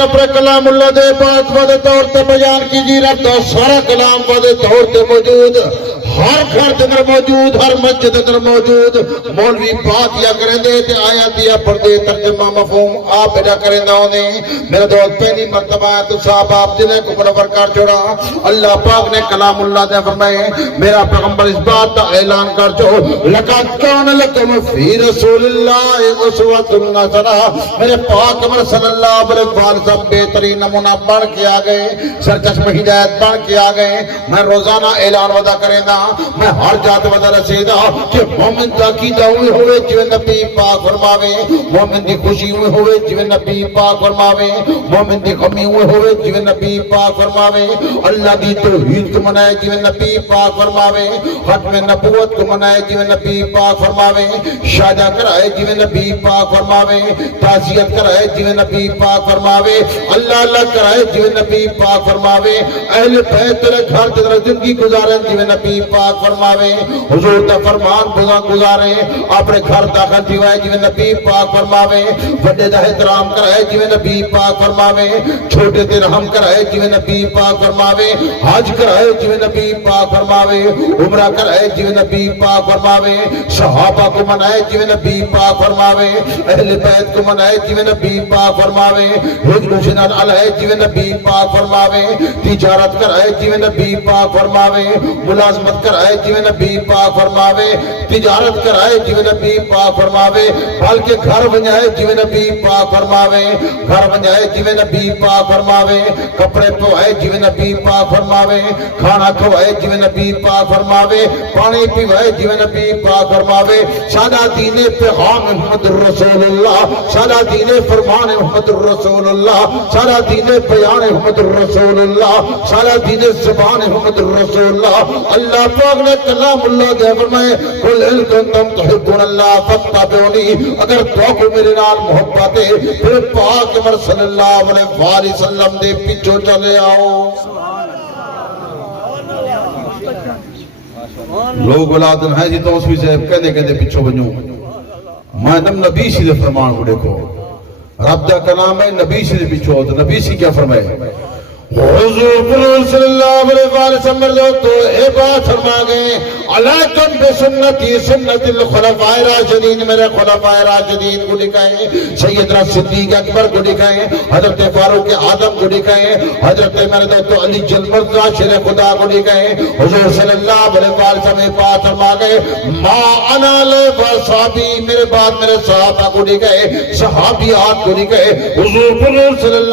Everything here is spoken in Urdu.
اپنے کلام اللہ دے بات وعدے طور تے بیان کیجیے رب دا سارا کلام وعدے طور تے موجود ہر گھر دے اندر موجود ہر مسجد دے اندر موجود مولوی بات یا کریں دے تے آیات دیا پڑھ دے ترجمہ مفہوم آپ پیدا کریں دا ہونے میرے دوست پہلی مرتبہ ہے تو صاحب آپ جنہیں کو منور کر چھوڑا اللہ پاک نے کلام اللہ دے فرمائے میرا پیغمبر اس بات دا اعلان کر چھو لقد کان لکم فی رسول اللہ اسوۃ حسنہ میرے پاک عمر صلی اللہ علیہ وسلم بہترین نمونہ بڑھ کے آگئے سرچشم ہدایت بڑھ کے آگئے میں روزانہ اعلان ودا کریں دا میں ہر جات ودا رسیدہ کہ مومن تاقیدہ ہوئے ہوئے جو نبی پاک فرماوے مومن دی خوشی ہوئے ہوئے جو نبی پاک فرماوے مومن دی غمی ہوئے ہوئے جو نبی پاک فرماوے اللہ دی توحید کو منائے جو نبی پاک فرماوے ختم نبوت کو منائے جو نبی پاک فرماوے شادہ کرائے جو نبی پاک فرماوے تعزیت کرائے جو نبی پاک فرماوے اللہ اللہ کرائے جو نبی پاک فرماوے اہل بیت تیرے گھر تیرے زندگی گزاریں جو نبی پاک فرماوے حضور دا فرمان بزان گزارے اپنے گھر داخل دیوائے جو نبی پاک فرماوے بڑے دا احترام کرائے جو نبی پاک فرماوے چھوٹے تے رحم کرائے جو نبی پاک فرماوے حج کرائے جو نبی پاک فرماوے عمرہ کرائے جو نبی پاک فرماوے صحابہ کو منائے جو نبی پاک فرماوے اہل بیت کو منائے جو نبی پاک فرماوے حجر شنال علیہ جو نبی پاک فرماوے تجارت کرائے جو نبی پاک فرماوے ملازمت کرائے جو نبی پاک فرماوے تجارت کرائے جو نبی پاک فرماوے بلکہ گھر بنائے جو نبی پاک فرماوے گھر بنائے جو نبی پاک فرماوے کپڑے پوائے جو نبی پاک فرماوے کھانا کھوائے جو نبی پاک فرماوے پانی پیوائے جو نبی پاک فرماوے سادہ دین پیغام محمد رسول اللہ سادہ دین فرمان محمد رسول اللہ سادہ دین بیان محمد رسول اللہ سادہ دین زبان محمد رسول اللہ اللہ پاک نے کلام اللہ دے فرمائے قل ان کنتم تحبون اللہ فاتبعونی اگر تو کو میرے نال محبت ہے پھر پاک عمر صلی اللہ علیہ وسلم دے پیچھے چلے آؤ لوگ اولادن ہیں جی تو اس بھی سے کہنے پیچھے بنوں میں دم نبی سی دے فرمان کو دیکھو رب دا کلام ہے نبی سی دے پیچھے ہو تو نبی سی کیا فرمائے حضور صلی اللہ علیہ وسلم تو اے بات فرما گئے علیکم بسنتی سنت الخلفاء راشدین میرے خلفاء راشدین کو دکھائیں سیدنا صدیق اکبر کو دکھائیں حضرت فاروق اعظم کو دکھائیں حضرت میرے دوستو علی جلمرزا شیر خدا کو دکھائیں حضور صلی اللہ علیہ وسلم بات فرما گئے ما انا لے صحابی میرے بعد میرے صحابہ کو دکھائے صحابیات کو دکھائے حضور صلی اللہ